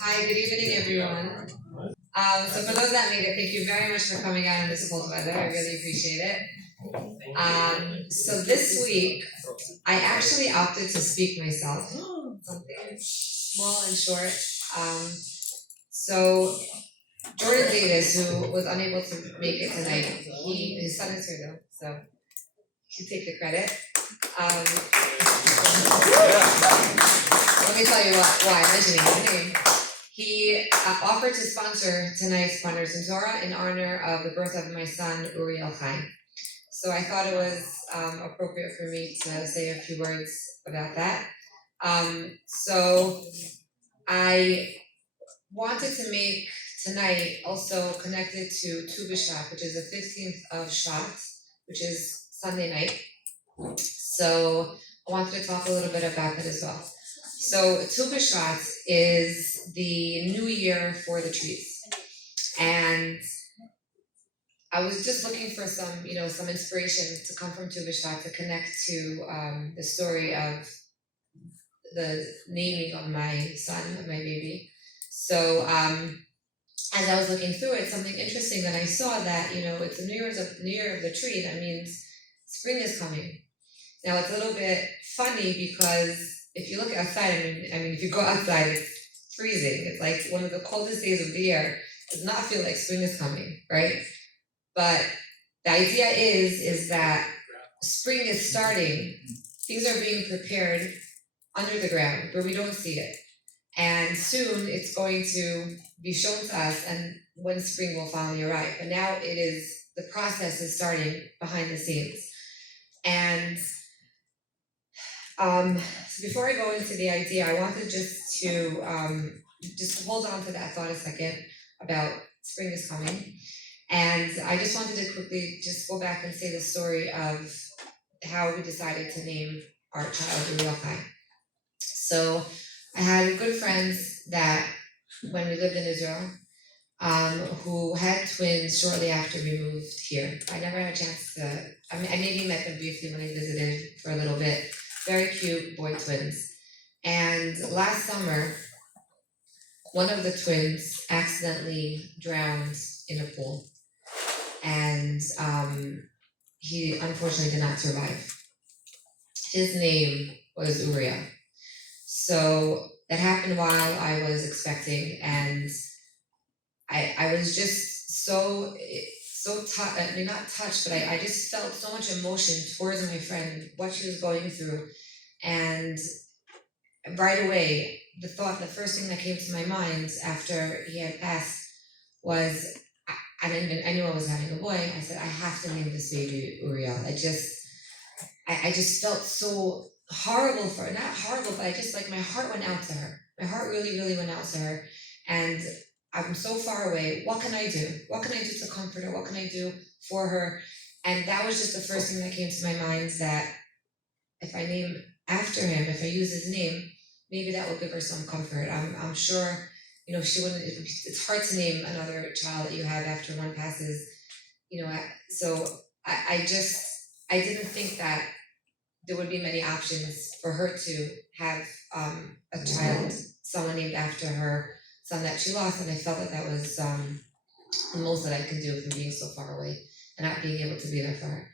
Hi, good evening, everyone. So for those that made it, thank you very much for coming out in this cold weather. I really appreciate it. So this week, I actually opted to speak myself. Something small and short. So Jordan Davis, who was unable to make it tonight, his son is here though, so he can take the credit. Let me tell you why I'm mentioning his name. He offered to sponsor tonight's Partners in Torah in honor of the birth of my son, Uriel Chaim. So I thought it was appropriate for me to say a few words about that. So I wanted to make tonight also connected to Tu B'Shvat, which is the 15th of Shvat, which is Sunday night. So I wanted to talk a little bit about that as well. So Tu B'Shvat is the new year for the trees. And I was just looking for some inspiration to come from Tu B'Shvat to connect to the story of the naming of my son, of my baby. So as I was looking through it, something interesting that I saw that, it's the New Year of the tree. That means spring is coming. Now it's a little bit funny because if you look outside, I mean, if you go outside, it's freezing. It's like one of the coldest days of the year. It does not feel like spring is coming, right? But the idea is that spring is starting. Things are being prepared under the ground where we don't see it. And soon it's going to be shown to us, and when spring will finally arrive. But now the process is starting behind the scenes. And so before I go into the idea, I wanted just to just hold on to that thought a second about spring is coming. And I just wanted to quickly just go back and say the story of how we decided to name our child Uriel Chaim. So I had good friends that when we lived in Israel, who had twins shortly after we moved here. I never had a chance to, I maybe met them briefly when I visited for a little bit. Very cute boy twins. And last summer, one of the twins accidentally drowned in a pool. And he unfortunately did not survive. His name was Uriel. So that happened while I was expecting, and I was just so not touched, but I just felt so much emotion towards my friend, what she was going through. And right away, the first thing that came to my mind after he had passed was, I knew I was having a boy. I said, I have to name this baby Uriel. I just felt so horrible for her. Not horrible, but I just, like, my heart went out to her. My heart really, really went out to her. And I'm so far away. What can I do? What can I do to comfort her? What can I do for her? And that was just the first thing that came to my mind, that if I name after him, if I use his name, maybe that will give her some comfort. I'm sure, she wouldn't, it's hard to name another child that you have after one passes, so I didn't think that there would be many options for her to have a child, someone named after her son that she lost, and I felt that was the most that I could do from being so far away and not being able to be there for her.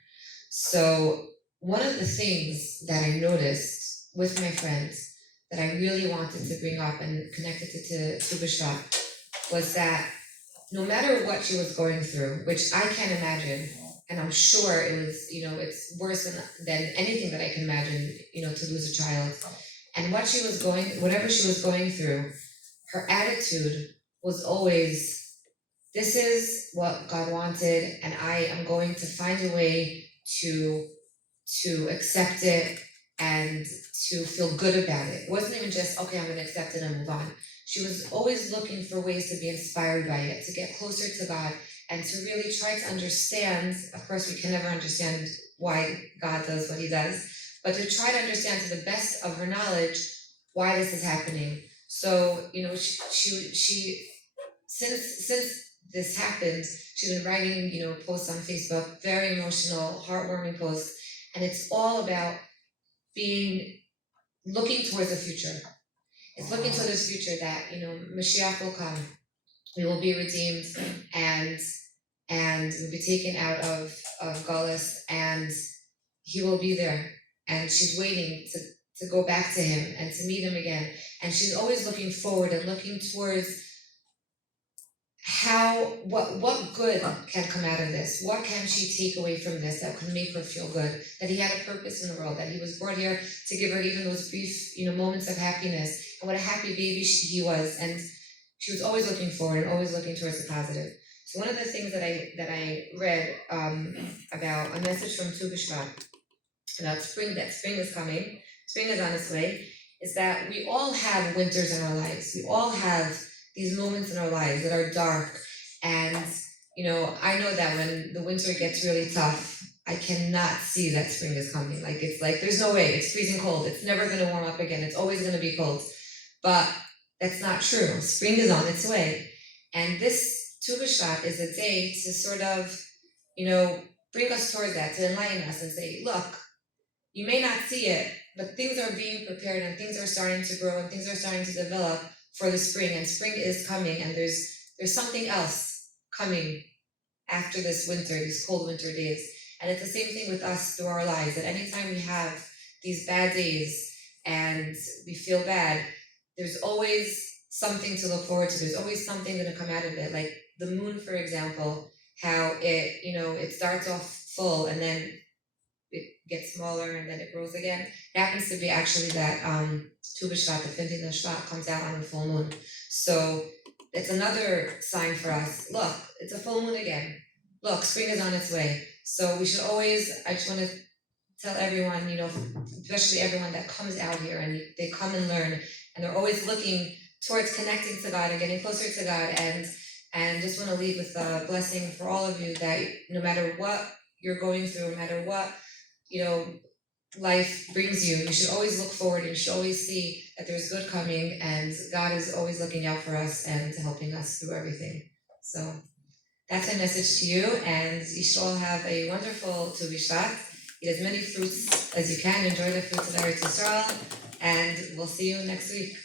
So one of the things that I noticed with my friends that I really wanted to bring up and connect it to Tu B'Shvat was that no matter what she was going through, which I can't imagine, and I'm sure it was, it's worse than anything that I can imagine, to lose a child. And whatever she was going through, her attitude was always, this is what God wanted, and I am going to find a way to accept it and to feel good about it. It wasn't even just, okay, I'm going to accept it and move on. She was always looking for ways to be inspired by it, to get closer to God, and to really try to understand. Of course, we can never understand why God does what he does, but to try to understand to the best of her knowledge why this is happening. So, she since this happened, she's been writing, posts on Facebook, very emotional, heartwarming posts, and it's all about looking towards the future. It's looking to this future that, Mashiach will come. We will be redeemed and we'll be taken out of Galus, and he will be there. And she's waiting to go back to him and to meet him again. And she's always looking forward and looking towards what good can come out of this? What can she take away from this that can make her feel good? That he had a purpose in the world, that he was brought here to give her even those brief, moments of happiness, and what a happy baby he was. And she was always looking forward and always looking towards the positive. So one of the things that I read about a message from Tu B'Shvat about spring, that spring is coming, spring is on its way, is that we all have winters in our lives. We all have these moments in our lives that are dark, and I know that when the winter gets really tough, I cannot see that spring is coming. It's like there's no way. It's freezing cold. It's never going to warm up again. It's always going to be cold. But that's not true. Spring is on its way, and this Tu B'Shvat is a day to sort of bring us towards that, to enlighten us and say, look, you may not see it, but things are being prepared and things are starting to grow and things are starting to develop for the spring, and spring is coming, and there's something else coming after this winter, these cold winter days. And it's the same thing with us through our lives, that anytime we have these bad days and we feel bad, there's always something to look forward to. There's always something going to come out of it. Like the moon, for example, how it, it starts off full and then it gets smaller and then it grows again. It happens to be actually that Tu B'Shvat, the 15th of Shvat, comes out on a full moon. So it's another sign for us. Look, it's a full moon again. Look, spring is on its way. So we should always, I just want to tell everyone, especially everyone that comes out here and they come and learn, and they're always looking towards connecting to God and getting closer to God, and just want to leave with a blessing for all of you that no matter what you're going through, no matter what life brings you, you should always look forward and you should always see that there's good coming, and God is always looking out for us and helping us through everything. So that's my message to you, and you should all have a wonderful Tu B'Shvat. Eat as many fruits as you can. Enjoy the fruits of Eretz Yisrael, and we'll see you next week.